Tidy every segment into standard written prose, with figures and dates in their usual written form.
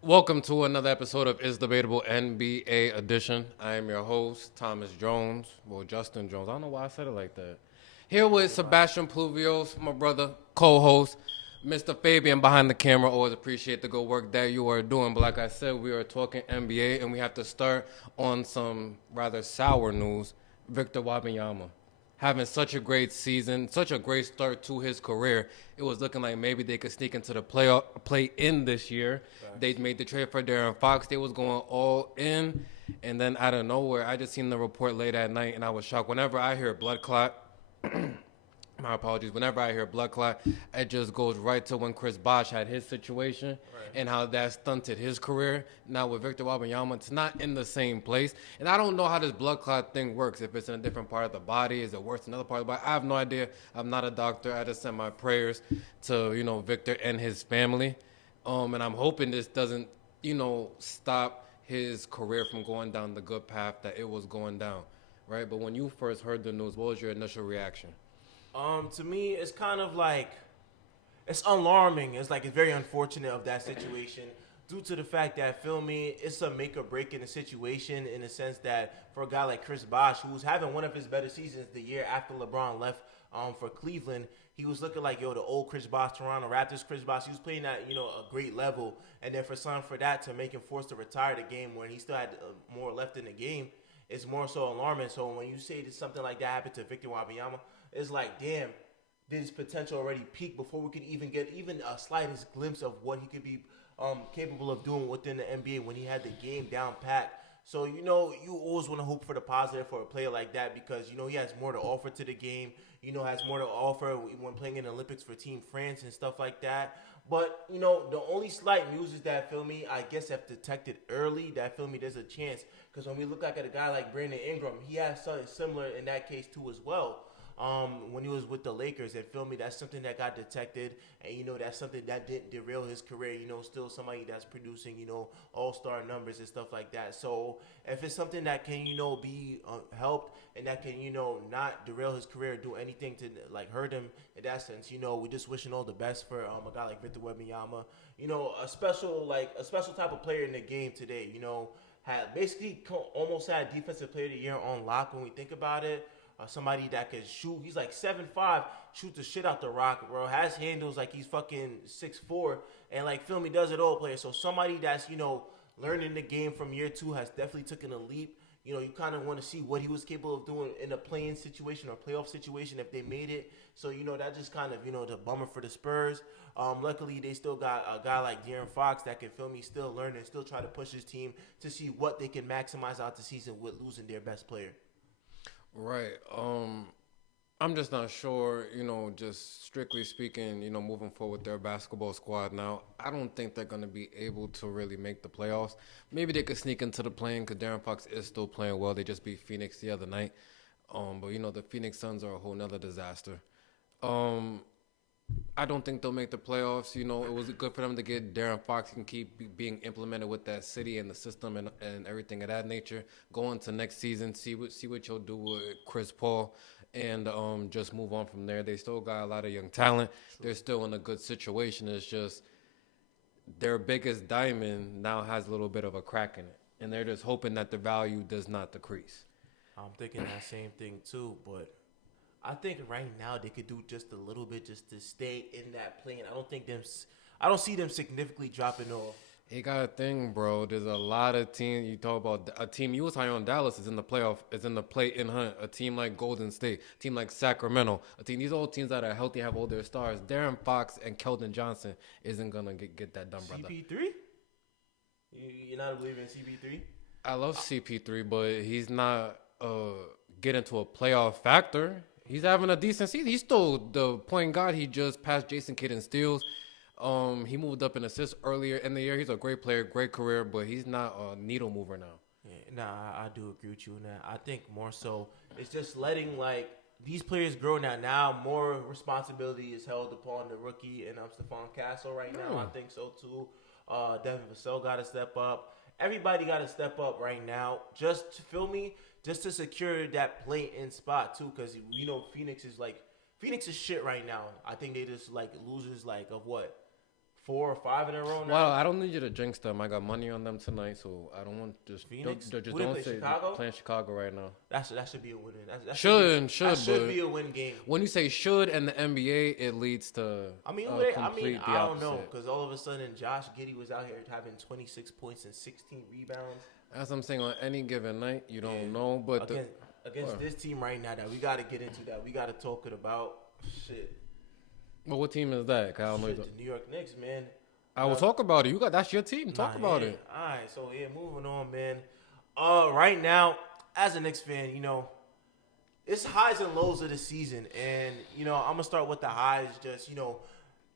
Welcome to another episode of Is Debatable NBA Edition. I am your host, Thomas Jones. Well, Justin Jones. I don't know why I said it like that. Here with Sebastian Pluvios, my brother, co-host, Mr. Fabian behind the camera. Always appreciate the good work that you are doing. But like I said, we are talking NBA, and we have to start on some rather sour news. Victor Wembanyama having such a great season, such a great start to his career. It was looking like maybe they could sneak into the play in this year. They made the trade for Darren Fox. They was going all in, and then out of nowhere, I just seen the report late at night, and I was shocked. Whenever I hear blood clot, my apologies. Whenever I hear blood clot, it just goes right to when Chris Bosh had his situation and how that stunted his career. Now with Victor Wembanyama, it's not in the same place, and I don't know how this blood clot thing works. If it's in a different part of the body, is it worse in another part of the body? I have no idea. I'm not a doctor. I just send my prayers to Victor and his family, and I'm hoping this doesn't stop his career from going down the good path that it was going down, right? But when you first heard the news, what was your initial reaction? To me, it's kind of like it's alarming. It's like it's very unfortunate of that situation due to the fact that feel me, it's a make or break in the situation in the sense that for a guy like Chris Bosh, who's having one of his better seasons the year after LeBron left for Cleveland, he was looking like the old Chris Bosh, Toronto Raptors Chris Bosh. He was playing at a great level, and then for that to make him forced to retire the game when he still had more left in the game, it's more so alarming. So when you say that something like that happened to Victor Wembanyama, it's like, damn, did his potential already peak before we could even get even a slightest glimpse of what he could be capable of doing within the NBA when he had the game down pat. So, you always want to hope for the positive for a player like that because, he has more to offer to the game, has more to offer when playing in the Olympics for Team France and stuff like that. But, the only slight news is that, feel me, I guess if detected early, that, feel me, there's a chance. Because when we look at a guy like Brandon Ingram, he has something similar in that case too as well. When he was with the Lakers, and feel me, that's something that got detected, and that's something that didn't derail his career. Still somebody that's producing, all-star numbers and stuff like that. So if it's something that can, be helped and that can, not derail his career, do anything to like hurt him in that sense, we just wishing all the best for a guy like Victor Wembanyama. A special type of player in the game today. Had basically almost had defensive player of the year on lock when we think about it. Somebody that can shoot. He's like 7'5", shoot the shit out the rock, bro. Has handles like he's fucking 6'4", and like feel me, does it all player. So somebody that's learning the game from year two has definitely taken a leap. You kind of want to see what he was capable of doing in a playing situation or playoff situation if they made it. So that just kind of the bummer for the Spurs. Luckily they still got a guy like Darren Fox that can feel me still learn and still try to push his team to see what they can maximize out the season with losing their best player. Right. I'm just not sure, just strictly speaking, moving forward with their basketball squad now, I don't think they're going to be able to really make the playoffs. Maybe they could sneak into the play-in because Darren Fox is still playing well. They just beat Phoenix the other night. But, the Phoenix Suns are a whole nother disaster. Um, I don't think they'll make the playoffs. It was good for them to get Darren Fox and keep being implemented with that city and the system and everything of that nature. Going to next season, see what you'll do with Chris Paul, and just move on from there. They still got a lot of young talent. They're still in a good situation. It's just their biggest diamond now has a little bit of a crack in it, and they're just hoping that the value does not decrease. I'm thinking that same thing too, but I think right now they could do just a little bit just to stay in that plane. I don't see them significantly dropping off. He got a thing, bro. There's a lot of teams. You talk about a team you was high on. Dallas is in the playoff, is in the play-in hunt. A team like Golden State, a team like Sacramento, a team. These all teams that are healthy have all their stars. Darren Fox and Keldon Johnson isn't gonna get that done, brother. CP3? You're not believing in CP3? I love CP3, but he's not getting to a playoff factor. He's having a decent season. He's still the point guard. He just passed Jason Kidd in steals. He moved up in assists earlier in the year. He's a great player, great career, but he's not a needle mover now. Yeah, nah, I do agree with you on that. I think more so it's just letting like these players grow now. Now more responsibility is held upon the rookie and Stephon Castle right now. I think so too. Devin Vassell got to step up. Everybody got to step up right now. Just to feel me, just to secure that play-in spot too, because Phoenix is shit right now. I think they just like losers like of what 4 or 5 in a row now. Well, I don't need you to jinx them. I got money on them tonight, so I don't want just Phoenix? Just Who they don't play, say Chicago? playing Chicago right now. That should be a win. That Should, that should but be a win game. when you say should in the NBA, it leads to complete the I don't know opposite. because all of a sudden Josh Giddey was out here having 26 points and 16 rebounds. As I'm saying, on any given night, you don't know, but against this team right now that we got to get into that, we got to talk it about shit. Well, what team is that? I don't know. The New York Knicks, man. I will talk about it. That's your team. Talk about it. All right, so moving on, man. Right now, as a Knicks fan, it's highs and lows of the season, and I'm gonna start with the highs. Just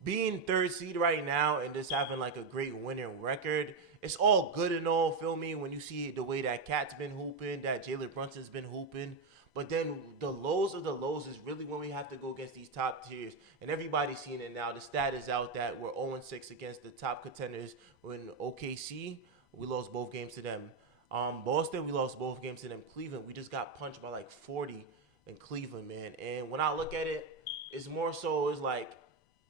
being third seed right now and just having like a great winning record. It's all good and all. Feel me? When you see the way that Cat's been hooping, that Jalen Brunson's been hooping. But then the lows of the lows is really when we have to go against these top tiers. And everybody's seeing it now. The stat is out that we're 0-6 against the top contenders. When OKC, we lost both games to them. Boston, we lost both games to them. Cleveland, we just got punched by like 40 in Cleveland, man. And when I look at it, it's more so it's like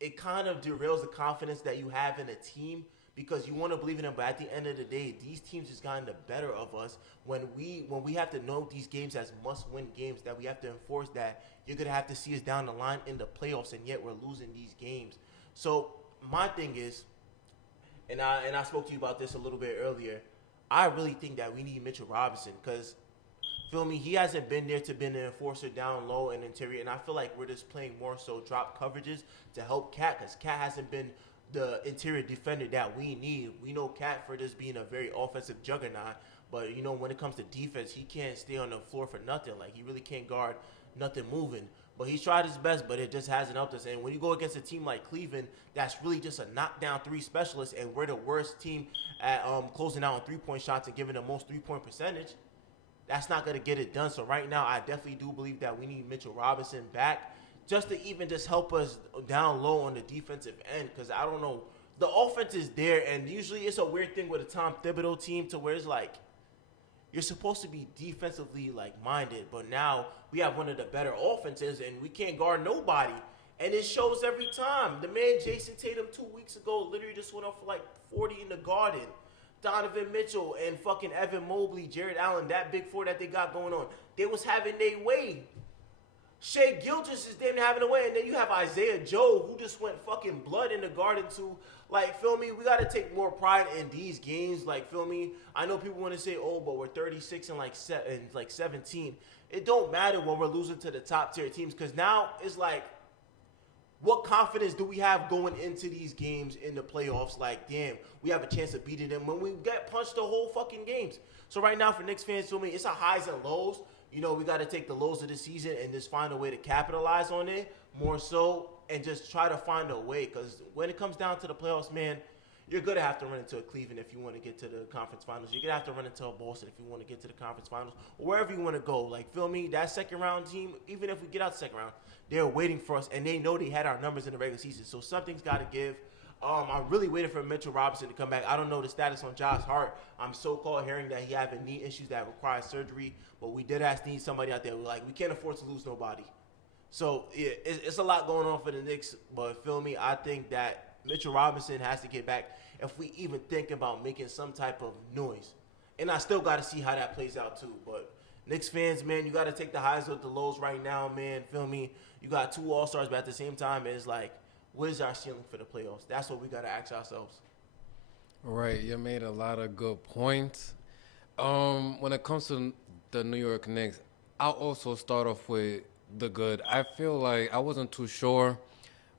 it kind of derails the confidence that you have in a team because you want to believe in them. But at the end of the day, these teams just gotten the better of us. When we have to know these games as must-win games, that we have to enforce that, you're going to have to see us down the line in the playoffs, and yet we're losing these games. So my thing is, and I spoke to you about this a little bit earlier, I really think that we need Mitchell Robinson because, feel me, he hasn't been there to be an enforcer down low and interior, and I feel like we're just playing more so drop coverages to help Cat because Cat hasn't been the interior defender that we need. We know Cat for just being a very offensive juggernaut, but when it comes to defense, he can't stay on the floor for nothing. Like, he really can't guard nothing moving. But he's tried his best, but it just hasn't helped us. And when you go against a team like Cleveland, that's really just a knockdown three specialist, and we're the worst team at closing out on three-point shots and giving the most three-point percentage, that's not going to get it done. So right now, I definitely do believe that we need Mitchell Robinson back just to even just help us down low on the defensive end, because I don't know. The offense is there, and usually it's a weird thing with a Tom Thibodeau team to where it's like you're supposed to be defensively minded, but now we have one of the better offenses, and we can't guard nobody, and it shows every time. The man Jason Tatum 2 weeks ago literally just went off for like 40 in the Garden. Donovan Mitchell and fucking Evan Mobley, Jared Allen, that big four that they got going on, they was having their way. Shea Gilgeous is damn having a way, and then you have Isaiah Joe, who just went fucking blood in the Garden too. Like, feel me? We got to take more pride in these games. Like, feel me? I know people want to say, oh, but we're 36 and like 17. It don't matter when we're losing to the top tier teams, because now it's like, what confidence do we have going into these games in the playoffs? Like, damn, we have a chance of beating them when we get punched the whole fucking games. So right now, for Knicks fans, feel me? It's a highs and lows. We got to take the lows of the season and just find a way to capitalize on it more so and just try to find a way. Because when it comes down to the playoffs, man, you're going to have to run into a Cleveland if you want to get to the conference finals. You're going to have to run into a Boston if you want to get to the conference finals. Or wherever you want to go. Like, feel me? That second round team, even if we get out the second round, they're waiting for us. And they know they had our numbers in the regular season. So something's got to give. I'm really waiting for Mitchell Robinson to come back. I don't know the status on Josh Hart. I'm so-called hearing that he having knee issues that require surgery. But we did need somebody out there. We can't afford to lose nobody. So, yeah, it's a lot going on for the Knicks. But, feel me, I think that Mitchell Robinson has to get back if we even think about making some type of noise. And I still got to see how that plays out, too. But, Knicks fans, man, you got to take the highs with the lows right now, man. Feel me? You got 2 All-Stars, but at the same time, it's like, what is our ceiling for the playoffs? That's what we got to ask ourselves. Right. You made a lot of good points. When it comes to the New York Knicks, I'll also start off with the good. I feel like I wasn't too sure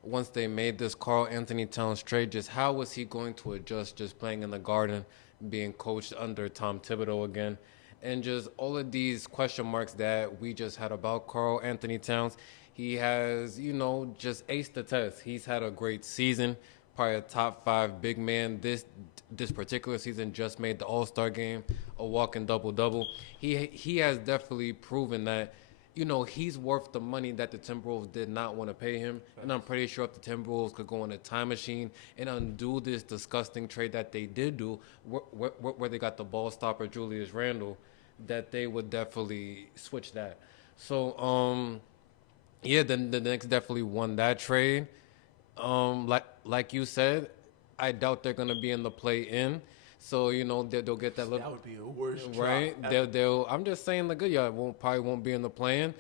once they made this Karl Anthony Towns trade, just how was he going to adjust just playing in the Garden, being coached under Tom Thibodeau again, and just all of these question marks that we just had about Karl Anthony Towns. He has, just aced the test. He's had a great season, probably a top 5 big man. This particular season just made the All-Star game, a walking double-double. He has definitely proven that, he's worth the money that the Timberwolves did not want to pay him. And I'm pretty sure if the Timberwolves could go in a time machine and undo this disgusting trade that they did do, where they got the ball stopper Julius Randle, that they would definitely switch that. So, yeah, the Knicks definitely won that trade. Like you said, I doubt they're gonna be in the play-in. So they'll get that That would be a worst right. drop. They'll. I'm just saying the good. Yeah, probably won't be in the play-in.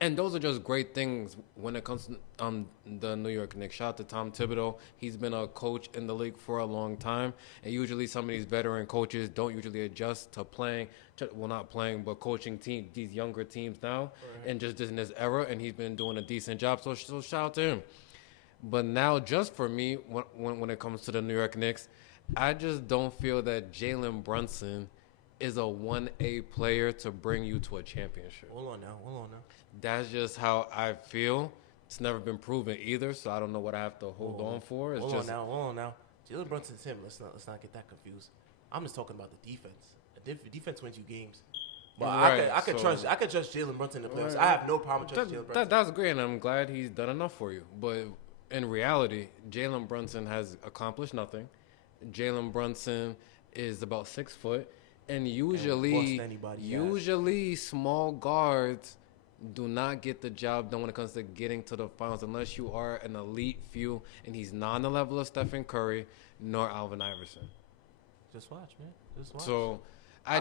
And those are just great things when it comes to the New York Knicks. Shout out to Tom Thibodeau. He's been a coach in the league for a long time. And usually some of these veteran coaches don't usually adjust to not playing, but coaching these younger teams now. Right. And just in this era. And he's been doing a decent job. So shout out to him. But now just for me, when it comes to the New York Knicks, I just don't feel that Jalen Brunson is a 1A player to bring you to a championship. Hold on now. That's just how I feel. It's never been proven either, so I don't know what I have to hold on for. Hold on now. Jalen Brunson's him. Let's not get that confused. I'm just talking about the defense. The defense wins you games. But right, I could trust Jalen Brunson in the playoffs. Right. I have no problem with trusting Jalen Brunson. That's great, and I'm glad he's done enough for you. But in reality, Jalen Brunson has accomplished nothing. Jalen Brunson is about 6 foot, and usually small guards do not get the job done when it comes to getting to the finals unless you are an elite few, and he's not on the level of Stephen Curry nor Alvin Iverson. Just watch, man. Just watch. So I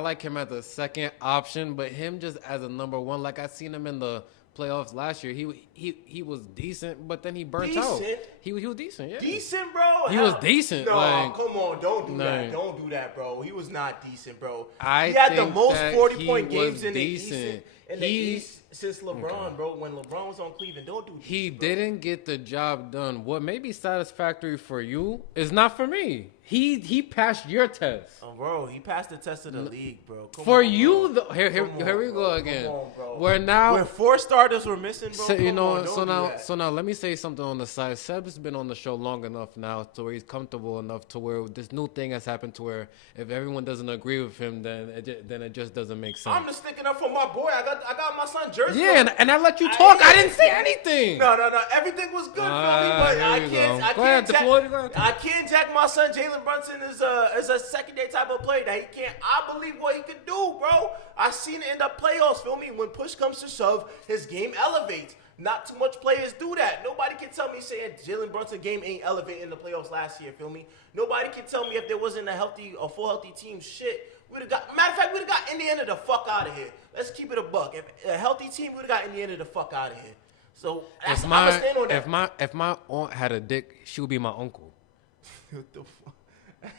like him as a second option, but him just as a number one. Like I seen him in the playoffs last year. He was decent, but then he burnt out. He was decent, yeah. Decent, bro. He was decent. No, like, come on, don't do that. Don't do that, bro. He was not decent, bro. He had the most 40-point games in the East since LeBron, bro. When LeBron was on Cleveland, don't do this. He didn't get the job done. What may be satisfactory for you is not for me. He passed your test. Oh, bro, he passed the test of the league, bro. Here we go again. Come on, bro. Where 4 starters were missing, bro. So now let me say something on the side. Seb's been on the show long enough now to where he's comfortable enough to where this new thing has happened to where if everyone doesn't agree with him, then it just doesn't make sense. I'm just sticking up for my boy. I got my son jersey. Yeah, and I let you talk. I didn't say anything. No. Everything was good for me, but I can't jack my son Jalen Brunson is a secondary type of player that he can't. I believe what he could do, bro. I seen it in the playoffs. Feel me? When push comes to shove, his game elevates. Not too much players do that. Nobody can tell me saying Jalen Brunson game ain't elevating in the playoffs last year. Feel me? Nobody can tell me if there wasn't a full healthy team. Shit, we'd have got. Matter of fact, we'd have got Indiana the fuck out of here. Let's keep it a buck. If a healthy team, we'd have got Indiana the fuck out of here. So I'm gonna stand on that. If my aunt had a dick, she would be my uncle. What the fuck?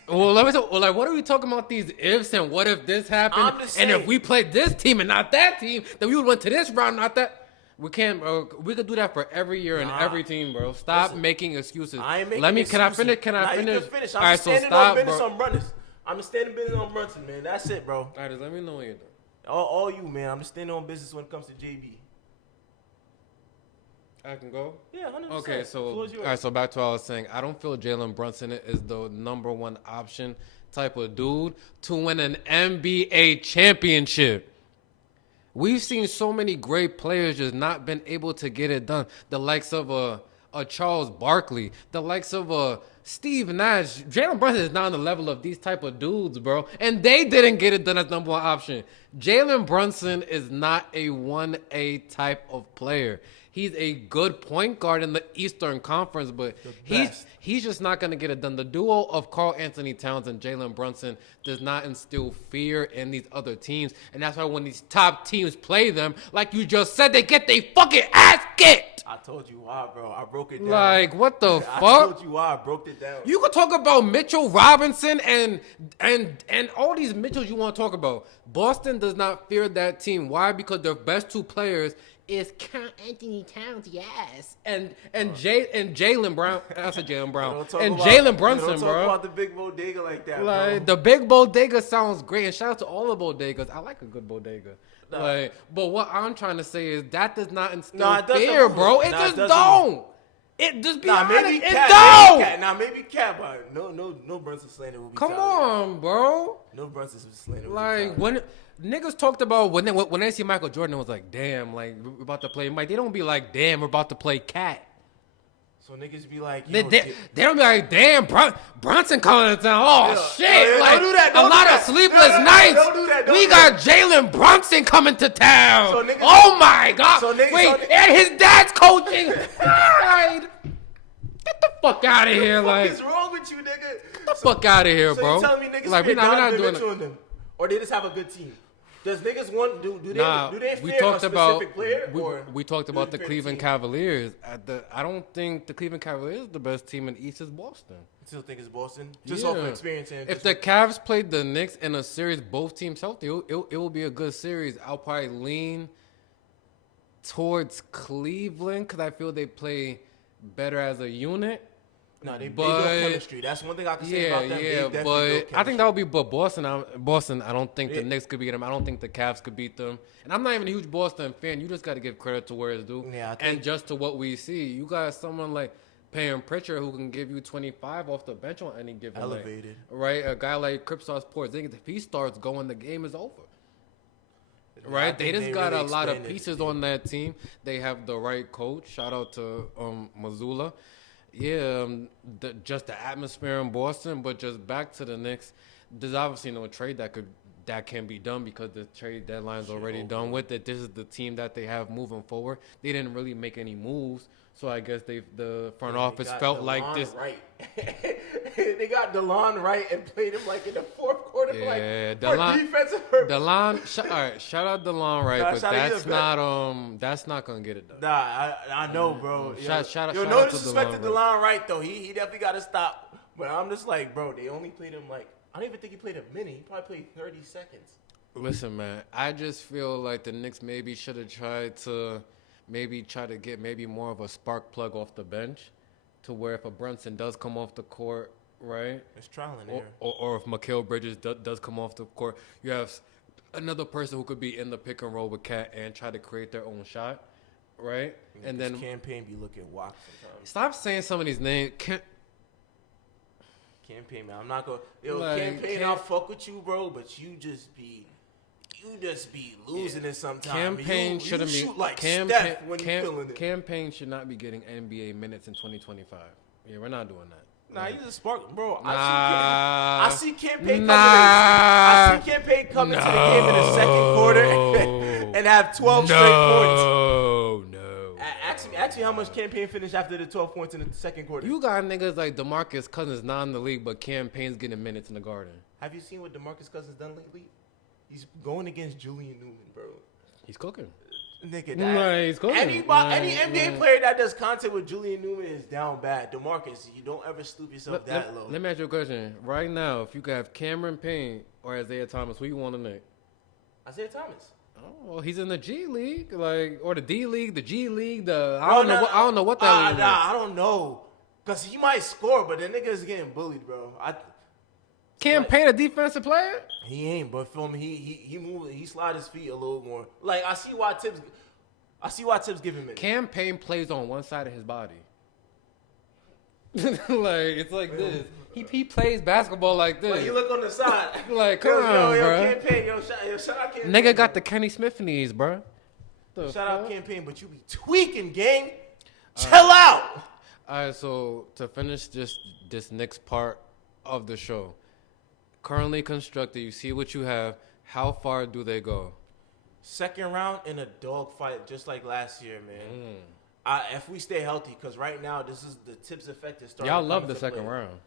Well, let me talk. Well, like, what are we talking about these ifs and what if this happened? And if we played this team and not that team, then we would went to this round, not that. We can't. We could do that for every year and every team, bro. Stop making excuses. I ain't making excuses. Can I finish? You can finish. I'm All right, standing on business on Brunson. I'm standing business on Brunson, man. That's it, bro. All right, just let me know when you're done. All you, man. I'm just standing on business when it comes to JB. I can go? Yeah, 100%. Okay, so back to what I was saying. I don't feel Jalen Brunson is the number one option type of dude to win an NBA championship. We've seen so many great players just not been able to get it done. The likes of a Charles Barkley, the likes of a Steve Nash. Jalen Brunson is not on the level of these type of dudes, bro. And they didn't get it done as number one option. Jalen Brunson is not a 1A type of player. He's a good point guard in the Eastern Conference, but he's just not going to get it done. The duo of Karl Anthony Towns and Jalen Brunson does not instill fear in these other teams. And that's why when these top teams play them, like you just said, they get their fucking ass kicked. I told you why, bro. I broke it down. Like, what the fuck? I told you why. I broke it down. You could talk about Mitchell Robinson and all these Mitchells you want to talk about. Boston does not fear that team. Why? Because their best two players is Karl Anthony Towns, yes, and Jalen Brown. I said Jalen Brown and Jalen Brunson, don't talk bro. About the big bodega like that, like, bro. The big bodega sounds great, and shout out to all the bodegas. I like a good bodega. Nah. Like, but what I'm trying to say is that does not instill fear, bro. It just don't. It just be honest. It don't. Maybe Cat, but no Brunson slander will be. Come on, bro. No Brunson slander. Like when. Niggas talked about when they see Michael Jordan, it was like, damn, like, we're about to play Mike. They don't be like, damn, we're about to play Cat. So niggas be like, they don't be like, damn, Brunson calling it down. Oh, shit. Like, don't do that. A lot of sleepless nights. Don't do that. We got Jalen Brunson coming to town. Oh, my God. And his dad's coaching. Fuck out of here, What like. is wrong with you, nigga? Get the fuck out of here, So bro. you telling me niggas Like, fear we're not Donovan doing Mitchell it. and them, or they just have a good team? Does niggas want do they Nah, do they we fear talked a about specific player or we talked do about they the fear Cleveland team? Cavaliers. I don't think the Cleveland Cavaliers is the best team in the East is Boston. I still think it's Boston, just off of experience. And If the Cavs played the Knicks in a series, both teams healthy, it will be a good series. I'll probably lean towards Cleveland because I feel they play better as a unit. no, they build chemistry. That's one thing I can say about them. They definitely build but chemistry. I think that would be. But Boston, I don't think the Knicks could beat them. I don't think the Cavs could beat them. And I'm not even a huge Boston fan. You just got to give credit to where it's due. Yeah, and just to what we see, you got someone like Payne Pritchard who can give you 25 off the bench on any given night. Elevated. Right? A guy like Kristaps Porzingis, if he starts going, the game is over. Right? They just got really a lot of expanded pieces on that team. They have the right coach. Shout out to Mazzulla. Yeah, just the atmosphere in Boston, but just back to the Knicks. There's obviously no trade that can be done because the trade deadline's already done with it. This is the team that they have moving forward. They didn't really make any moves, so I guess the front office felt DeLon like this. Right. They got DeLon right and played him like in the fourth quarter. Yeah, for defensive purpose. DeLon. All right, shout out DeLon Wright, Nah, but shout that's that's not gonna get it done. Nah, I know, bro. Shout out no to disrespect to DeLon DeLon Wright though. He definitely got to stop. But I'm just like, bro, they only played him like I don't even think he played a minute. He probably played 30 seconds. Listen, man, I just feel like the Knicks maybe should have tried to get maybe more of a spark plug off the bench to where if a Brunson does come off the court, right? It's trial and error. Or if Mikal Bridges does come off the court, you have another person who could be in the pick and roll with Cat and try to create their own shot, right? Yeah, and then campaign be looking whack sometimes. Stop saying some of these names. Campaign, man. I'm not gonna. Campaign, I'll fuck with you, bro. But you just be losing it sometimes. Campaign shouldn't be shoot like campaign. Steph when you feeling it. Campaign should not be getting NBA minutes in 2025. Yeah, we're not doing that. Nah, he's a spark, bro. Nah. I see campaign Nah. I see campaign coming to the game in the second quarter and have 12 straight points. No. Ask me how much campaign finished after the 12 points in the second quarter. You got niggas like DeMarcus Cousins not in the league, but campaign's getting minutes in the Garden. Have you seen what DeMarcus Cousins done lately? He's going against Julian Newman, bro. He's cooking. Nigga, He's cooking. any NBA player that does content with Julian Newman is down bad. DeMarcus, you don't ever stoop yourself that low. Let me ask you a question. Right now, if you could have Cameron Payne or Isaiah Thomas, who you want to name? Isaiah Thomas. Oh, well, he's in the G League, or the D League, the G League. I don't know what that league is. I don't know, cause he might score, but the nigga is getting bullied, bro. Payne a defensive player? He ain't, but feel me, he move, he slide his feet a little more. Like I see why Tibbs give him minutes. Payne plays on one side of his body. Like it's like this. He plays basketball like this. Like you look on the side. Like come on, bro. Campaign, shout out Campaign. Nigga got the Kenny Smith knees, bro. Shout out Campaign, but you be tweaking, gang. Chill out. All right, so to finish this next part of the show, currently constructed, you see what you have. How far do they go? Second round in a dogfight, just like last year, man. If we stay healthy, because right now this is the Tibbs effect is starting. Y'all love the second round.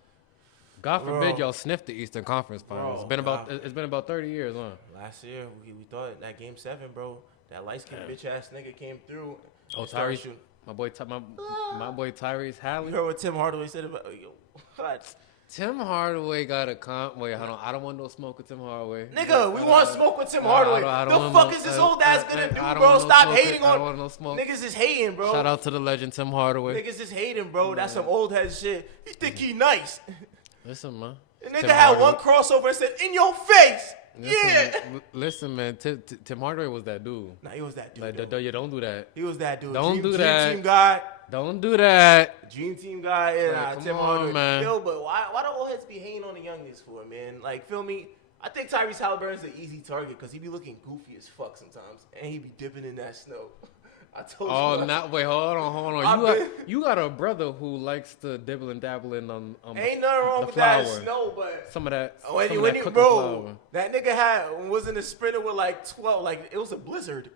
God forbid y'all sniff the Eastern Conference Finals. It's been about 30 years, huh? Last year we thought that Game 7, bro. That light skinned bitch ass nigga came through. Oh, Tyrese, my boy Tyrese Halley. You heard what Tim Hardaway said about what? Tim Hardaway got a Wait, hold on. I don't want no smoke with Tim Hardaway. Nigga, we want smoke with Tim Hardaway. The fuck is this old ass gonna do, bro? Stop hating on. I don't want no smoke. Niggas is hating, bro. Shout out to the legend Tim Hardaway. Niggas is hating, bro. That's some old head shit. He think he nice. Listen, man. The nigga had one crossover and said, "In your face." Listen, man. Tim Hardaway was that dude. Nah, he was that dude. Like, don't do that. He was that dude. Don't do Dream that. Team guy. Don't do that. Dream Team guy. Yeah, come Tim on, Hardaway. man. Yo, but why do old heads be hating on the youngest for, man? Like, feel me? I think Tyrese Halliburton's an easy target because he be looking goofy as fuck sometimes, and he be dipping in that snow. I told you. Oh, wait, hold on. You got a brother who likes to dibble and dabble in ain't nothing wrong with that snow, but some of that. When you cooking bro, flour. that nigga was in a sprinter with like 12, like it was a blizzard.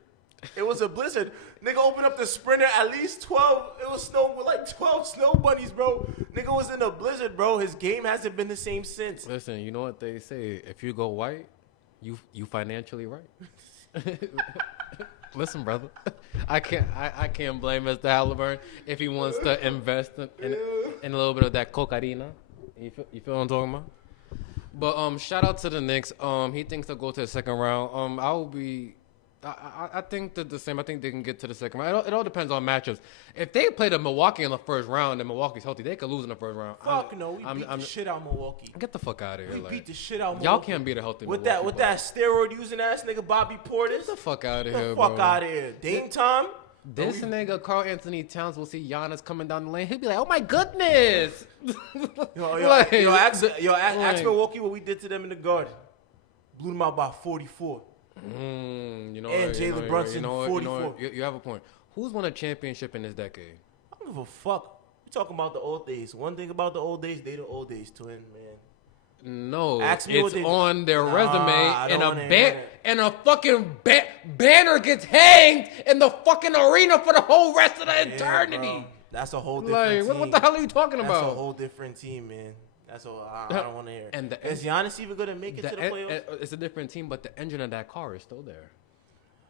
It was a blizzard. Nigga opened up the Sprinter, at least 12. It was snow with like 12 snow bunnies, bro. Nigga was in a blizzard, bro. His game hasn't been the same since. Listen, you know what they say? If you go white, you financially right. Listen, brother, I can't blame Mr. Halliburton if he wants to invest in a little bit of that cocaina. You feel what I'm talking about? But shout out to the Knicks. He thinks they'll go to the second round. I think that the same. I think they can get to the second round. It all depends on matchups. If they play the Milwaukee in the first round and Milwaukee's healthy, they could lose in the first round. Fuck no, we beat the shit out of Milwaukee. Get the fuck out of here. We beat the shit out of Y'all Milwaukee. can't beat a healthy with Milwaukee. With that steroid using ass nigga Bobby Portis. Get the fuck out of Get here, the bro. fuck out of here. Dame time. This nigga Karl Anthony Towns will see Giannis coming down the lane. He'll be like, "Oh my goodness!" Ask Milwaukee what we did to them in the Garden. Blew them out by 44. And Jalen Brunson 44. You have a point. Who's won a championship in this decade? I don't give a fuck. We talking about the old days. One thing about the old days, they the old days, twin, man. No, it's on their resume, and a fucking banner gets hanged in the fucking arena for the whole rest of the eternity. Bro. That's a whole different team. What the hell are you talking about? That's a whole different team, man. That's all I don't want to hear. Is Giannis even going to make it to the playoffs? It's a different team, but the engine of that car is still there.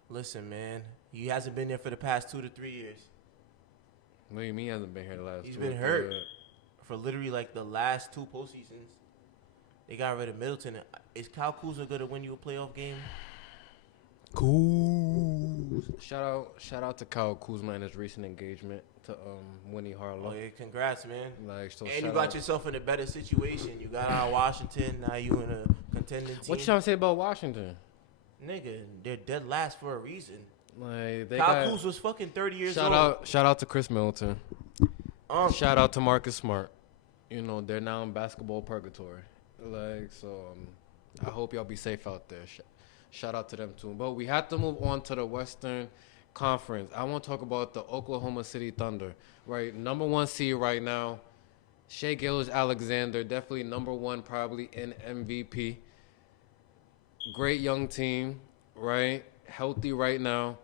Listen, man, he hasn't been there for the past 2 to 3 years. What do you mean he hasn't been here the last? He's been hurt for literally like the last 2 postseasons. They got rid of Middleton. Is Kyle Kuzma going to win you a playoff game? Cool. Shout out to Kyle Kuzma and his recent engagement to Winnie Harlow. Oh yeah, congrats, man. And you got yourself in a better situation. You got out of Washington. Now you in a contending team. What you trying to say about Washington? Nigga, they're dead last for a reason. Kyle Kuz was fucking 30 years old. Shout out to Chris Middleton. Shout out to Marcus Smart. They're now in basketball purgatory. I hope y'all be safe out there. Shout out to them too. But we have to move on to the Western Conference. I want to talk about the Oklahoma City Thunder. Right, number 1 seed right now. Shai Gilgeous-Alexander, definitely number 1 probably in MVP. Great young team, right? Healthy right now.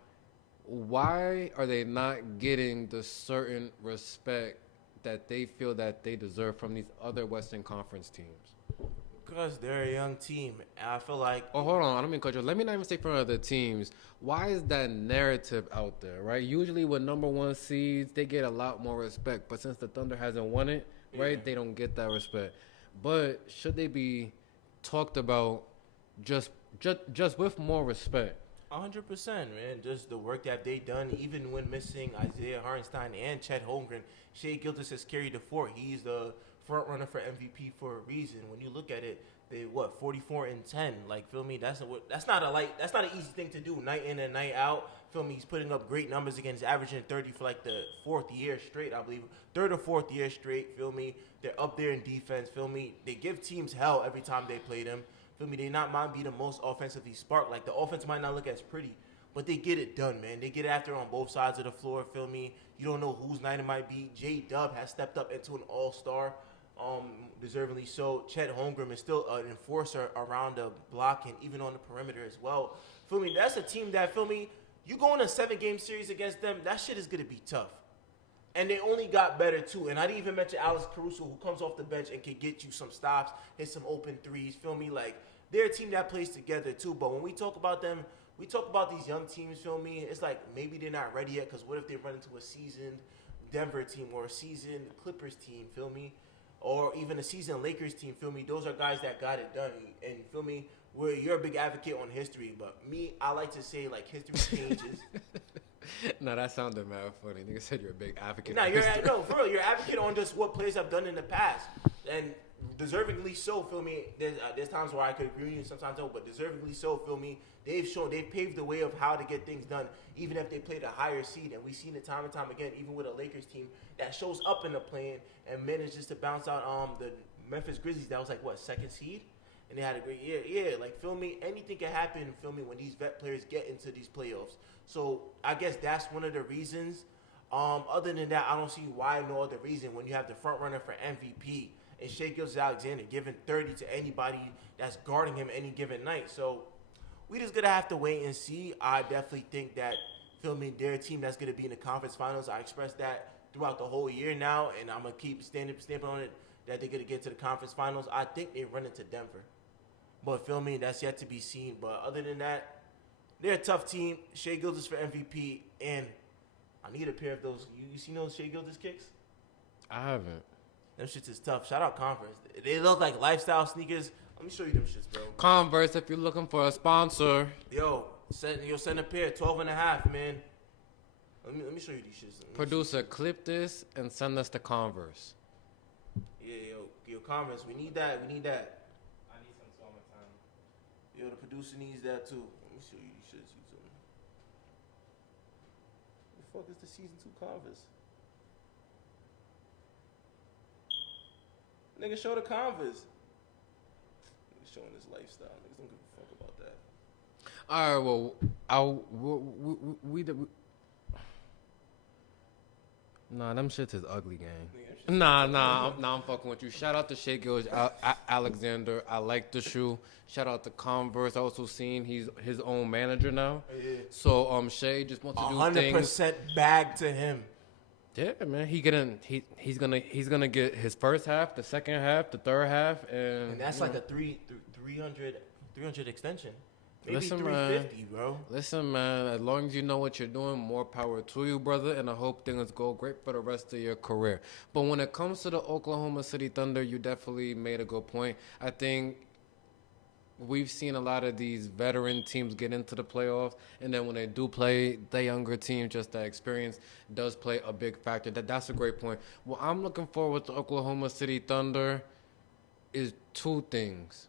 Why are they not getting the certain respect that they feel that they deserve from these other Western Conference teams? Because they're a young team. And I feel like... Oh, hold on. I don't mean to cut you. Let me not even say from other teams. Why is that narrative out there, right? Usually with number 1 seeds, they get a lot more respect. But since the Thunder hasn't won it, right, they don't get that respect. But should they be talked about just with more respect? 100%, man. Just the work that they done, even when missing Isaiah Hartenstein and Chet Holmgren. Shai Gilgeous has carried the fort. He's the front runner for MVP for a reason. When you look at it, they 44-10. Like, feel me? That's not an easy thing to do night in and night out. Feel me? He's putting up great numbers against averaging 30 for like the 4th year straight, I believe. 3rd or 4th year straight. Feel me? They're up there in defense. Feel me? They give teams hell every time they play them. Feel me? They might be the most offensively sparked. Like, the offense might not look as pretty, but they get it done, man. They get after on both sides of the floor. Feel me? You don't know whose night it might be. J-Dub has stepped up into an all-star. Deservingly so. Chet Holmgren is still an enforcer around the block and even on the perimeter as well. Feel me? That's a team that, feel me, you go in a 7-game series against them, that shit is going to be tough. And they only got better, too. And I didn't even mention Alex Caruso, who comes off the bench and can get you some stops, hit some open threes. Feel me? Like, they're a team that plays together, too. But when we talk about them, we talk about these young teams, feel me? It's like maybe they're not ready yet, because what if they run into a seasoned Denver team or a seasoned Clippers team, feel me? Or even a seasoned Lakers team, feel me? Those are guys that got it done. And feel me? You're a big advocate on history. But me, I like to say, like, history changes. No, that sounded mad funny. Nigga said you're a big advocate. No, for real. You're an advocate on just what players have done in the past. And deservingly so, feel me? There's times where I could agree with you, sometimes no, but deservingly so, feel me? They've paved the way of how to get things done, even if they played a higher seed. And we've seen it time and time again, even with a Lakers team that shows up in the play and manages to bounce out the Memphis Grizzlies. That was like, what, 2nd seed? And they had a great year. Yeah, like, feel me? Anything can happen, feel me, when these vet players get into these playoffs. So I guess that's one of the reasons. Other than that, I don't see why no other reason when you have the front runner for MVP and Shai Gilgeous-Alexander giving 30 to anybody that's guarding him any given night. So we just gonna have to wait and see. I definitely think that feel me, they're a team that's going to be in the conference finals. I expressed that throughout the whole year now, and I'm going to keep stamping on it that they're going to get to the conference finals. I think they run into Denver. But feel me, that's yet to be seen. But other than that, they're a tough team. Shai Gilgeous for MVP, and I need a pair of those. You seen those Shai Gilgeous kicks? I haven't. Them shits is tough. Shout out Converse. They look like lifestyle sneakers. Let me show you them shits, bro. Converse, if you're looking for a sponsor. Yo, send a pair, 12.5, man. Let me show you these shits. Producer, clip this and send us the Converse. Yeah, yo, Converse, we need that. I need some summertime. Yo, the producer needs that too. Let me show you these shits. The fuck is the season 2 Converse? Nigga, show the Converse. Nigga showing his lifestyle. Niggas don't give a fuck about that. All right, well, nah, them shits is ugly, gang. Nah, I'm fucking with you. Shout out to Shai Gilgeous Alexander. I like the shoe. Shout out to Converse. I also seen he's his own manager now. Yeah. So Shai just wants to do 100% things. bag to him. Yeah, man. He's gonna get his first half, the second half, the third half, And that's like a 300 extension. Maybe Listen, 350, bro. Listen, man, as long as you know what you're doing, more power to you, brother, and I hope things go great for the rest of your career. But when it comes to the Oklahoma City Thunder, you definitely made a good point. I think we've seen a lot of these veteran teams get into the playoffs, and then when they do play, the younger team, just that experience does play a big factor. That's a great point. What I'm looking for with the Oklahoma City Thunder is 2 things.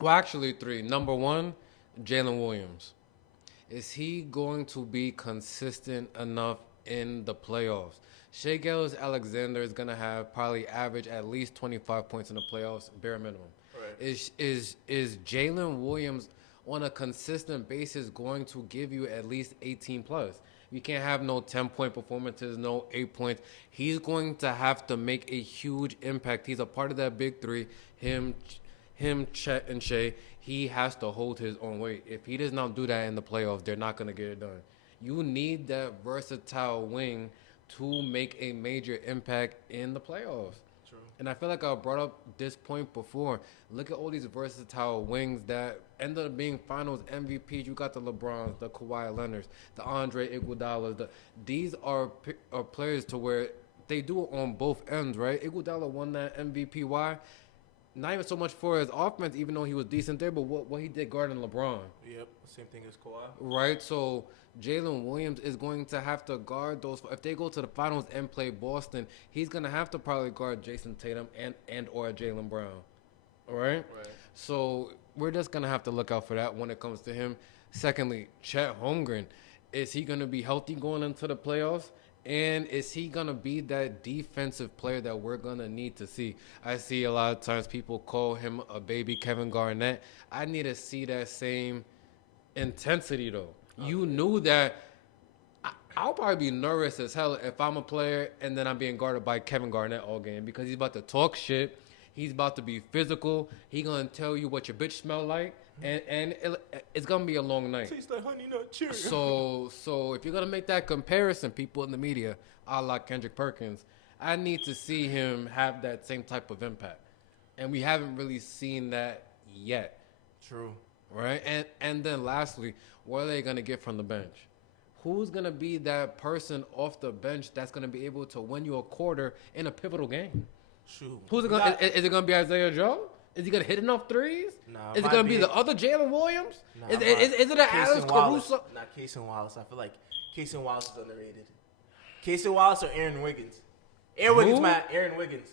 Well, actually 3. Number 1, Jalen Williams. Is he going to be consistent enough in the playoffs? Shai Gilgeous Alexander is going to have probably average at least 25 points in the playoffs, bare minimum. Right. Is Jalen Williams on a consistent basis going to give you at least 18 plus? You can't have no 10-point performances, no 8 points. He's going to have to make a huge impact. He's a part of that big 3. Him, Chet, and Shai. He has to hold his own weight. If he does not do that in the playoffs, they're not going to get it done. You need that versatile wing to make a major impact in the playoffs. True. And I feel like I brought up this point before. Look at all these versatile wings that ended up being finals MVPs. You got the LeBrons, the Kawhi Leonards, the Andre Iguodalas. These are players to where they do it on both ends, right? Iguodala won that MVP. Why? Not even so much for his offense, even though he was decent there, but what he did guarding LeBron. Yep, same thing as Kawhi. Right, so Jalen Williams is going to have to guard those. If they go to the finals and play Boston, he's going to have to probably guard Jason Tatum and or Jaylen Brown. All right? Right. So we're just going to have to look out for that when it comes to him. Secondly, Chet Holmgren. Is he going to be healthy going into the playoffs? And is he going to be that defensive player that we're going to need to see? I see a lot of times people call him a baby Kevin Garnett. I need to see that same intensity, though. You knew that I'll probably be nervous as hell if I'm a player and then I'm being guarded by Kevin Garnett all game because he's about to talk shit. He's about to be physical. He's going to tell you what your bitch smell like. And it's going to be a long night. Tastes like honey nut cherry. So if you're going to make that comparison, people in the media, a la Kendrick Perkins, I need to see him have that same type of impact. And we haven't really seen that yet. True. Right? And then lastly, what are they going to get from the bench? Who's going to be that person off the bench that's going to be able to win you a quarter in a pivotal game? True. Who's it going? Is it going to be Isaiah Joe? Is he going to hit enough threes? Nah, is it going to be the other Jalen Williams? Nah, is it an Alex Caruso? Not Casey Wallace. I feel like Casey Wallace is underrated. Casey Wallace or Aaron Wiggins? Aaron Wiggins, man. Aaron Wiggins.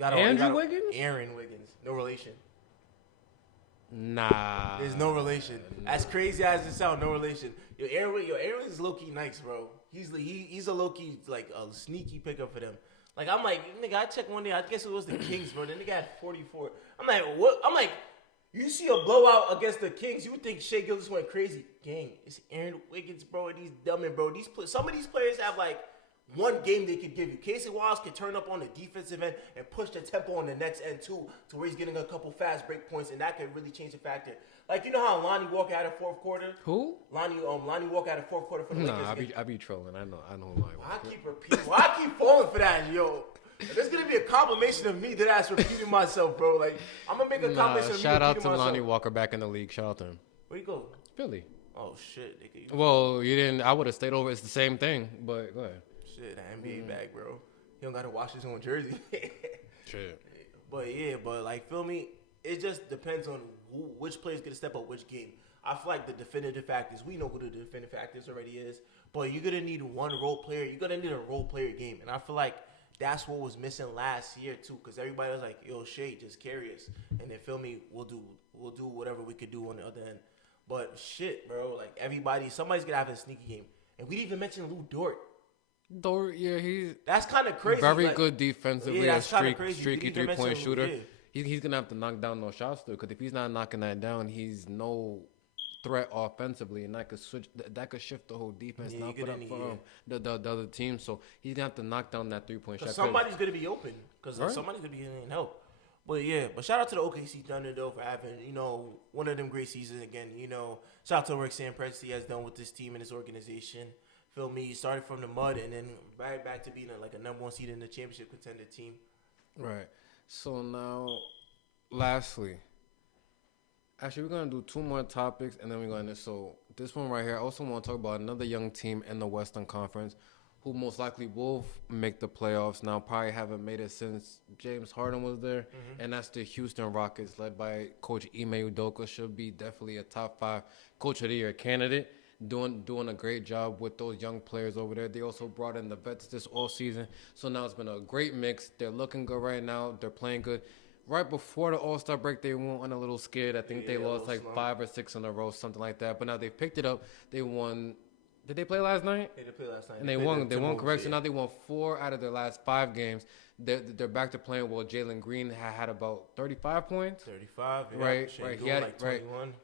Andrew Wiggins? Aaron Wiggins. No relation. Nah. There's no relation. As crazy as it sounds, no relation. Aaron Wiggins is low-key nice, bro. He's a low-key, like, a sneaky pickup for them. Like, I'm like, nigga, I checked one day. I guess it was the Kings, bro. Then they got 44. I'm like, what? I'm like, you see a blowout against the Kings, you would think Shai Gilgeous went crazy. Gang, it's Aaron Wiggins, bro. And he's dumbing, bro. Some of these players have, like, one game they could give you. Casey Wallace could turn up on the defensive end and push the tempo on the next end too, to where he's getting a couple fast break points, and that could really change the factor. Like, you know how Lonnie Walker had a fourth quarter? Who? Lonnie Walker had a fourth quarter for the Lakers. Nah, I be trolling. I know Lonnie I Walker. keep repeating. Why I keep falling for that, yo? There's gonna be a combination of me that ass repeating myself, bro. Like, I'm gonna make a combination of me Shout out repeating to myself. Lonnie Walker back in the league. Shout out to him. Where you go? Philly. Oh shit, nigga. Well, you didn't. I would have stayed over. It's the same thing, but go ahead. Shit, that NBA bag, bro. He don't gotta wash his own jersey. Shit. But like, feel me? It just depends on which player's gonna step up which game. I feel like the definitive factors, we know who the definitive factors already is, but you're gonna need one role player. You're gonna need a role player game, and I feel like that's what was missing last year too, because everybody was like, "Yo, Shea, just carry us," and then feel me, we'll do whatever we could do on the other end. But shit, bro, like somebody's gonna have a sneaky game, and we didn't even mention Lou Dort. Dort, yeah, he's That's kind of crazy. very like, good defensively. Yeah, a that's kinda crazy. streaky You didn't even 3-point mention Lou, shooter. yeah. He's gonna have to knock down those shots though, because if he's not knocking that down, he's no threat offensively, and that could shift the whole defense. Yeah, Now you're put gonna up need- for the other team, so he's gonna have to knock down that 3-point shot. Because somebody's gonna be open. Because Right. somebody's gonna be getting help. But yeah, shout out to the OKC Thunder though for having, one of them great seasons again. Shout out to Rick Sampras he has done with this team and this organization. Feel me? He started from the mud and then right back to being a number one seed in the championship contender team. Right. So now, lastly, actually, we're gonna do 2 more topics, and then we're gonna. So this one right here, I also want to talk about another young team in the Western Conference, who most likely will make the playoffs. Now, probably haven't made it since James Harden was there, and that's the Houston Rockets, led by Coach Ime Udoka. Should be definitely a top 5 Coach of the Year candidate. Doing a great job with those young players over there. They also brought in the vets this all season, so now it's been a great mix. They're looking good right now. They're playing good. Right before the All-Star break, they went a little scared. I think they lost like 5 or 6 in a row, something like that. But now they picked it up. They won. Did they play last night? They did play last night. And they won. They won correct. So now they won 4 out of their last 5 games. They're back to playing well. Jalen Green had about 35 points. 35. Yeah. Right, Shane right. Gould, He had like right. 21.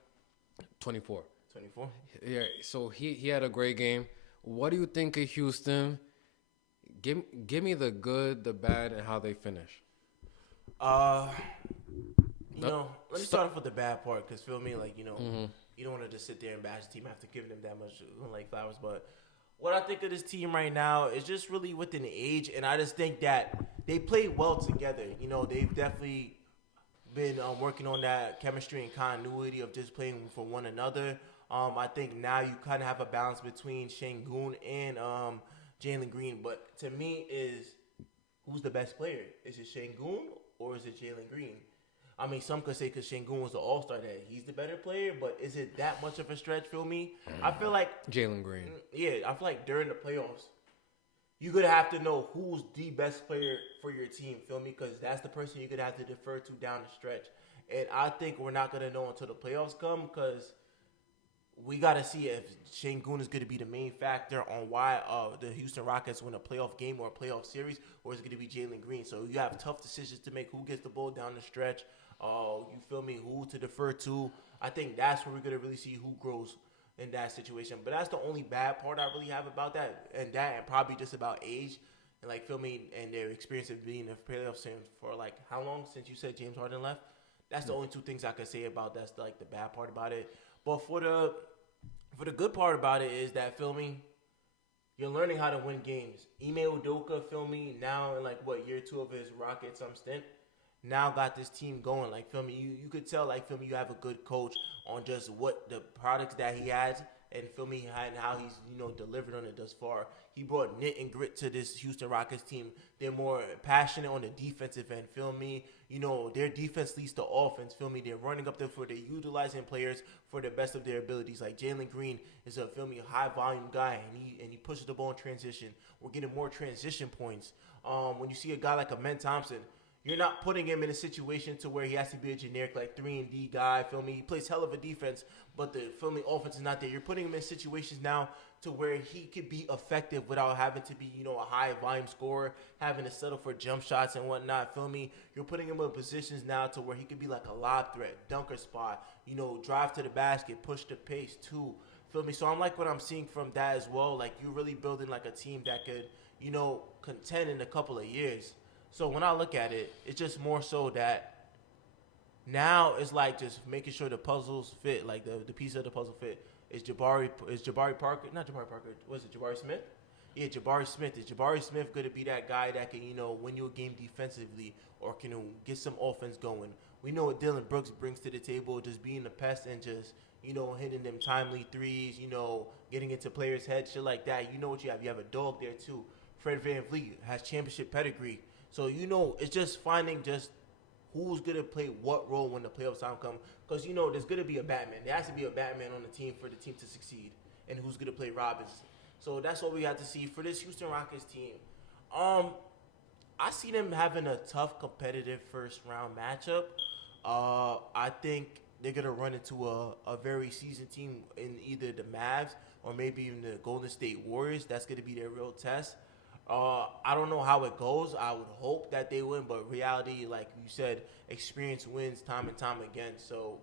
24. 24. Yeah, so he had a great game. What do you think of Houston? Give me the good, the bad, and how they finish. Let me start off with the bad part, because feel me, like, you don't want to just sit there and bash the team after giving them that much flowers. But what I think of this team right now is just really within age, and I just think that they play well together. They've definitely been working on that chemistry and continuity of just playing for one another. I think now you kind of have a balance between Şengün and Jalen Green. But to me, who's the best player? Is it Şengün or is it Jalen Green? I mean, some could say because Şengün was the All-Star that he's the better player, but is it that much of a stretch? Feel me? I feel like Jalen Green. Yeah, I feel like during the playoffs, you're gonna have to know who's the best player for your team. Feel me? Because that's the person you're gonna have to defer to down the stretch. And I think we're not gonna know until the playoffs come, because we got to see if Şengün is going to be the main factor on why the Houston Rockets win a playoff game or a playoff series, or is it going to be Jalen Green? So you have tough decisions to make. Who gets the ball down the stretch? You feel me? Who to defer to? I think that's where we're going to really see who grows in that situation. But that's the only bad part I really have about that. And probably just about age. And feel me? And their experience of being in the playoffs for how long since you said James Harden left? That's the only 2 things I could say about that's the bad part about it. But for the good part about it is that, feel me, you're learning how to win games. Ime Udoka, feel me, now in year 2 of his Rockets stint, now got this team going. Feel me, you could tell, feel me, you have a good coach on just what the products that he has, and feel me, and how he's delivered on it thus far. He brought knit and grit to this Houston Rockets team. They're more passionate on the defensive end. Feel me, their defense leads to offense. Feel me, they're running up there for they're utilizing players for the best of their abilities. Like Jalen Green is a high volume guy, and he pushes the ball in transition. We're getting more transition points. When you see a guy like a Men Thompson, you're not putting him in a situation to where he has to be a generic 3-and-D guy. Feel me? He plays hell of a defense, but the offense is not there. You're putting him in situations now to where he could be effective without having to be, a high volume scorer, having to settle for jump shots and whatnot. Feel me? You're putting him in positions now to where he could be like a lob threat, dunker spot, drive to the basket, push the pace too. Feel me? So I'm like what I'm seeing from that as well. You're really building a team that could, contend in a couple of years. So when I look at it, it's just more so that now it's like just making sure the puzzles fit, like the piece of the puzzle fit. Is Jabari Parker, not Jabari Parker, was it Jabari Smith? Yeah, Jabari Smith. Is Jabari Smith going to be that guy that can, win you a game defensively or can get some offense going? We know what Dylan Brooks brings to the table, just being a pest and just, hitting them timely threes, getting into players' heads, shit like that. You know what you have. You have a dog there, too. Fred VanVleet has championship pedigree. So, it's just finding just who's going to play what role when the playoffs time come. Because, there's going to be a Batman. There has to be a Batman on the team for the team to succeed. And who's going to play Robinson. So that's what we have to see for this Houston Rockets team. I see them having a tough, competitive first-round matchup. I think they're going to run into a very seasoned team in either the Mavs or maybe even the Golden State Warriors. That's going to be their real test. I don't know how it goes. I would hope that they win, but reality, like you said, experience wins time and time again. So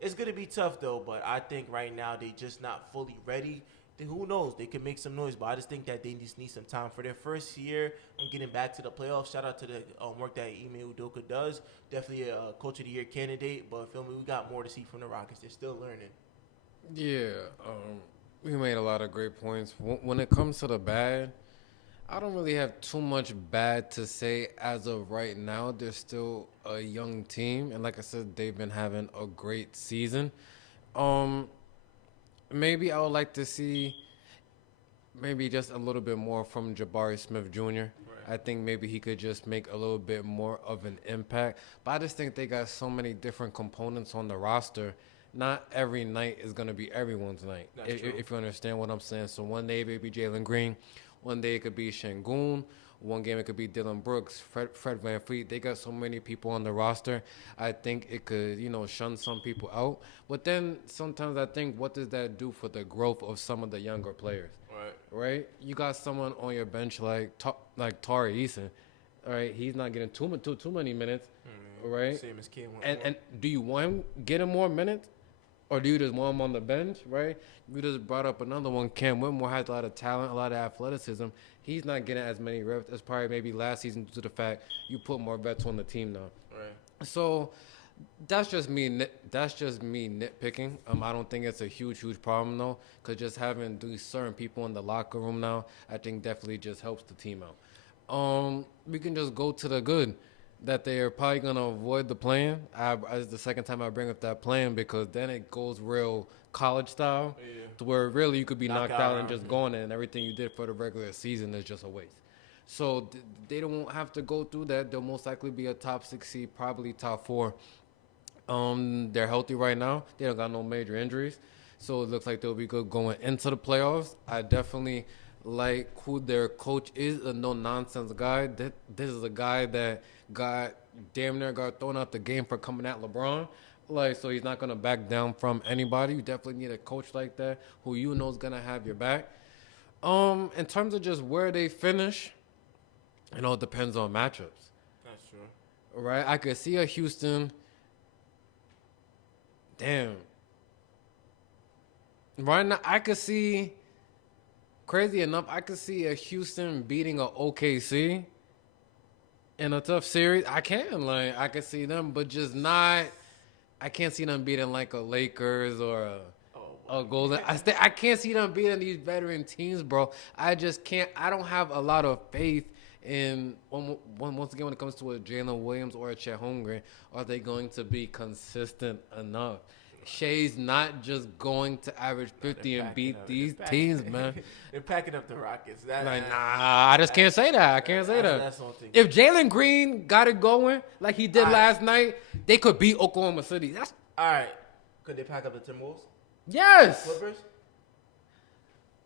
it's going to be tough, though, but I think right now they're just not fully ready. Then who knows? They can make some noise, but I just think that they just need some time for their first year on getting back to the playoffs. Shout out to the work that Ime Udoka does. Definitely a Coach of the Year candidate, but feel me, we got more to see from the Rockets. They're still learning. Yeah, we made a lot of great points. When it comes to the bad, I don't really have too much bad to say as of right now. They're still a young team, and like I said, they've been having a great season. Maybe I would like to see maybe just a little bit more from Jabari Smith Jr. Right. I think maybe he could just make a little bit more of an impact. But I just think they got so many different components on the roster. Not every night is going to be everyone's night, if you understand what I'm saying. So one day it may be Jalen Green. One day it could be Şengün. One game it could be Dylan Brooks, Fred VanVleet. They got so many people on the roster. I think it could, shun some people out. But then sometimes I think, what does that do for the growth of some of the younger players? Right? You got someone on your bench like Tari Eason. All right, he's not getting too many minutes. Right? Same as Cam. And do you want him getting more minutes? Or do you just want him on the bench, right? You just brought up another one. Cam Whitmore has a lot of talent, a lot of athleticism. He's not getting as many reps as probably maybe last season due to the fact you put more vets on the team now. Right. So that's just me. That's just me nitpicking. I don't think it's a huge problem though, because just having these certain people in the locker room now, I think definitely just helps the team out. We can just go to the good. That they are probably going to avoid the play-in. It's the second time I bring up that play-in because then it goes real college style to where really you could be knocked out and just going in and everything you did for the regular season is just a waste. So they don't have to go through that. They'll most likely be a top 6 seed, probably top 4. They're healthy right now. They don't got no major injuries. So it looks like they'll be good going into the playoffs. I definitely like who their coach is, a no-nonsense guy. This is a guy that damn near got thrown out the game for coming at LeBron. So he's not going to back down from anybody. You definitely need a coach like that who you know is going to have your back. In terms of just where they finish, it depends on matchups. That's true. Right? I could see a Houston. Damn. Right now, I could see, crazy enough, I could see a Houston beating a OKC. In a tough series, I could see them, but just not. I can't see them beating like a Lakers or a Golden. I can't see them beating these veteran teams, bro. I just can't. I don't have a lot of faith in once again when it comes to a Jalen Williams or a Chet Holmgren. Are they going to be consistent enough? Shay's not just going to average 50 and beat these teams, man. They're packing up the Rockets. I just can't say that. I can't say that. If Jalen Green got it going like he did last night, they could beat Oklahoma City. All right. Could they pack up the Timberwolves? Yes. Clippers?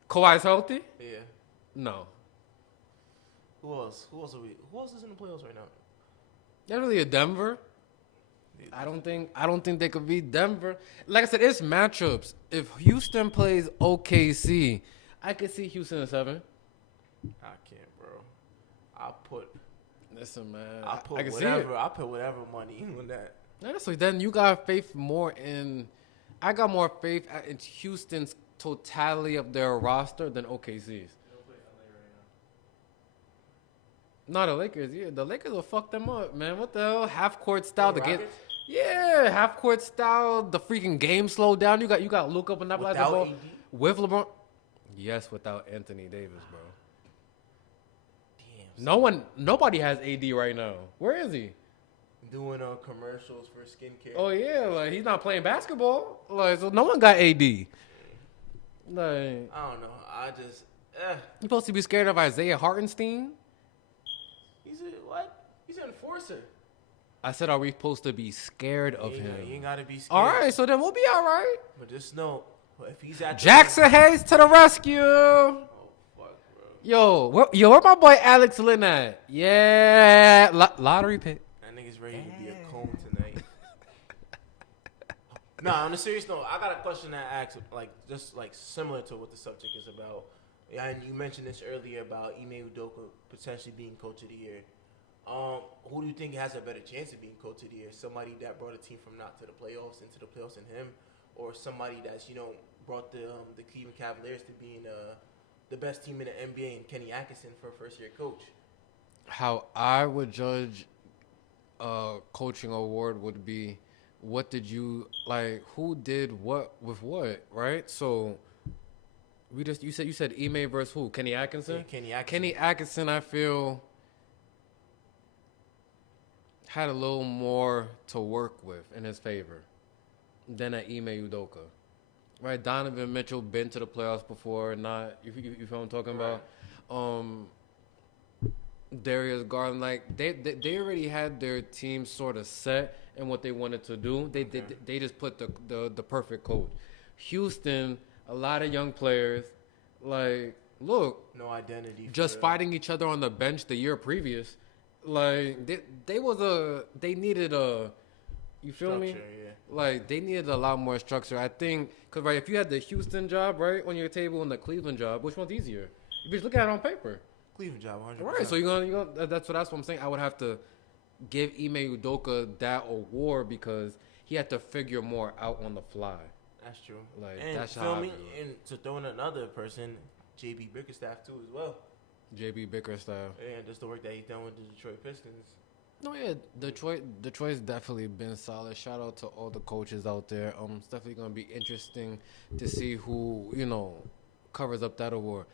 Kawhi's healthy? Yeah. No. Who else is in the playoffs right now? Not really a Denver. I don't think they could beat Denver. Like I said, it's matchups. If Houston plays OKC, I could see Houston at 7. I can't, bro. Listen, man. I put whatever money on that. Honestly, then you got faith more in. I got more faith in Houston's totality of their roster than OKC's. No, the Lakers. Yeah, the Lakers will fuck them up, man. What the hell? Half court style The to get. Rockets? Yeah, half court style. The freaking game slowed down. You got Luka up and that Without ball AD? with LeBron. Yes, without Anthony Davis, bro. Damn. Nobody has AD right now. Where is he? Doing commercials for skincare. Oh yeah, like he's not playing basketball. Like so, no one got AD. Like I don't know. I just. you supposed to be scared of Isaiah Hartenstein? He's a what? He's an enforcer. I said, are we supposed to be scared of You him? ain't gotta be scared. All right, so then we'll be all right. But just know, if he's at Jackson Hayes to the rescue. Oh fuck, bro. Where my boy Alex Lynn at? Yeah, lottery pick. That nigga's ready to be a cone tonight. Nah, on a serious note, I got a question that asks, like, just like similar to what the subject is about. Yeah, and you mentioned this earlier about Ime Udoka potentially being coach of the year. Who do you think has a better chance of being coach of the year? Somebody that brought a team from not to the playoffs into the playoffs and him, or somebody that's brought the Cleveland Cavaliers to being the best team in the NBA and Kenny Atkinson for a first year coach? How I would judge a coaching award would be, what did you like? Who did what with what? Right. So you said Ime versus who? Kenny Atkinson. Yeah, Kenny Atkinson. Kenny Atkinson, I feel, had a little more to work with in his favor than at Ime Udoka. Right, Donovan Mitchell been to the playoffs before, not you feel what I'm talking Right. about. Darius Garland, like they already had their team sort of set and what they wanted to do. They just put the perfect coach. Houston, a lot of young players, like look, No identity. just fighting each other on the bench the year previous. Like they needed a, you feel me? Structure, yeah. Like they needed a lot more structure. I think because right, if you had the Houston job right on your table and the Cleveland job, which one's easier? You just look at it on paper. Cleveland job, 100%. Right, so you're gonna that's what I'm saying. I would have to give Ime Udoka that award because he had to figure more out on the fly. That's true. Like, and that's how feel I me? feel. And to throw in another person, JB Bickerstaff too as well. JB Bickerstaff. And just the work that he's done with the Detroit Pistons. No, yeah, Detroit's definitely been solid. Shout out to all the coaches out there. It's definitely gonna be interesting to see who covers up that award.